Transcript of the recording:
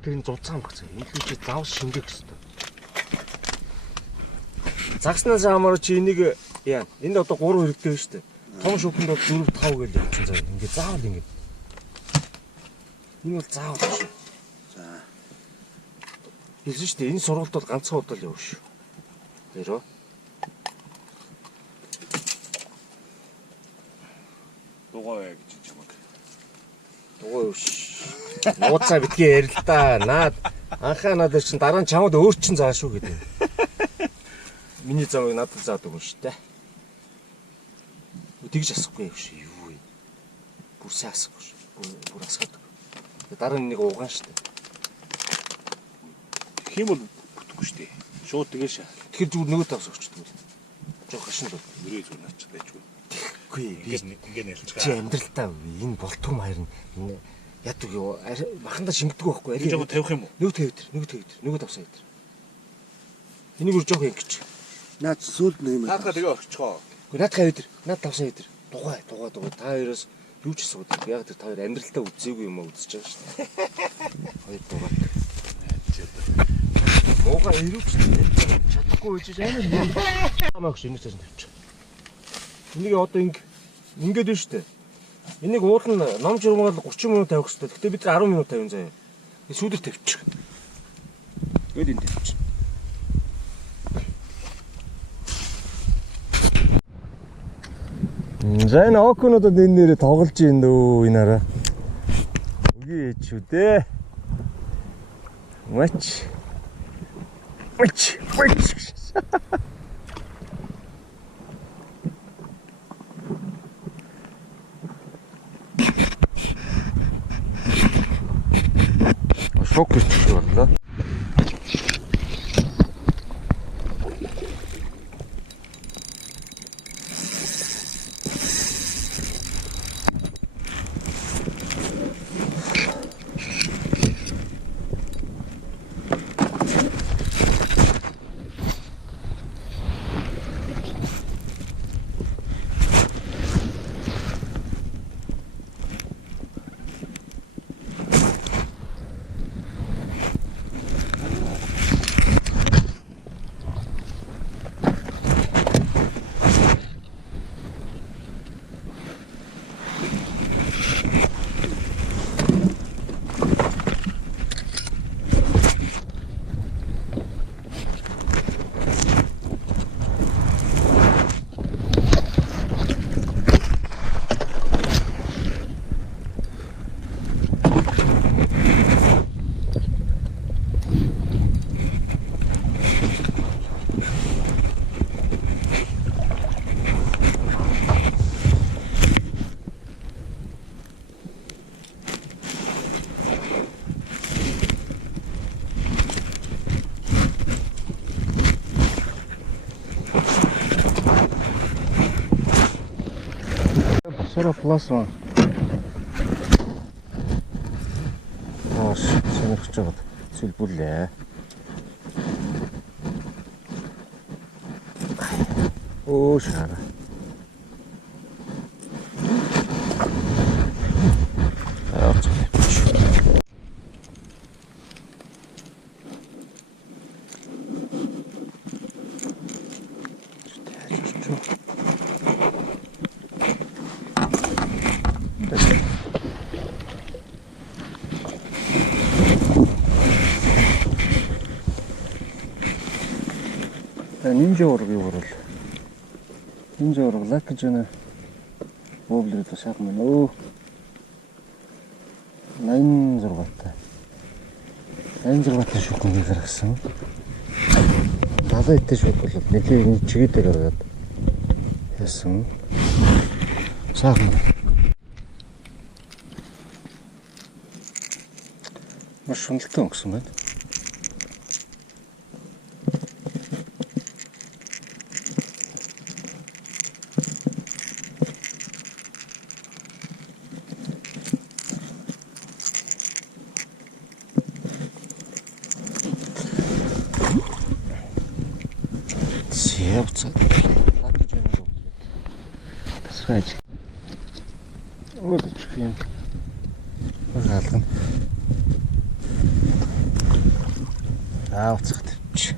тэрний зузаан багцаа. Энэ л чи заавал шингээх хэрэгтэй. Загснаас хамаарч чи энийг яа. Энд одоо 3 хэрэгтэй байна шүү дээ. Том шүхэнд бол 4 5 гэж явчихсан заа. Ингээ заавал ингээ. Энэ бол заавал шүү. За. Хэлсэн шүү дээ. Энэ сургалт бол ганцхан удаа л явна шүү. Тэрөө. Дугуй гэж чимэг. Дугуй ш. Нууцаа битгий ярил л да. Наад анхаа надад чинь дараа нь чамд өөр чин заа шүү гэдэг. Миний замыг надад заадаг юм шүү дээ. Тэгж асахгүй юм шиг юу вэ? Бүр сайн асахгүй шүү. Бүр асгадаг. Дараа нь нэг угаан шүү дээ. Хим бол бүтэхгүй шүү дээ. Шууд тэгээ шаа. Тэгэхээр зүгээр нөгөө тавс өгчдөг юм. Жоо хашин бол. Өрөө зүгээр наач дайчгүй. Тэгэхгүй. Ингээ нэлцгаа. Чи амьдралтаа энэ болтгом хайр нь яадаг юу? Маханда шингэдэг байхгүй. Арай жоо тавих юм уу? Нөгөө тавь. Нөгөө тавсаа дээр. Энийг үр жоох ингэж. Наад сүлд нэг юм. Хаалга тэгээ өгчхоо. Гэхдээ наадхаа өдөр. Наад тавсаа өдөр. Дугай. Та хоёроос юу ч асуудаг. Яг тэр та хоёр амьдралтаа үзээгүй юм аа үзэж байгаа шүү дээ. Хоёр дугаар. Мууга ирүүч чадахгүй үжиж амар хамаагүй шинэ цааш тавьчих. Энийг одоо ингээд байна шүү дээ. Энийг уул нь ном журмал 30 минут тавих хэрэгтэй. Гэхдээ бид 10 минут тавин заяа. Сүүдэр тавьчих. Гээд энэ тавьчих. За энэ окунуудад энэ нэрээ тоглож ийн дөө энэ араа. Үгүй ээ ч үү дээ. Мач. Шок хийчих боллоо. Сора пластмас. Оош, сонирхож байгаад сэлбүрлээ. Оо шара. Ninja ургыг урал. Ninja ургалаа гэж байна. Воблер то шахман. Өө. 86 та. 86 та шүхэн гаргасан. Надад итгэж бол нэлийн чигээр ороод яасан. Шахман. Маш хөндлөлтөө өнгөсөн байна. Явцаа. Латж байна уу? Тасгаж. Өөдөж юм. Хаалгана. Аа уцах тавьчих.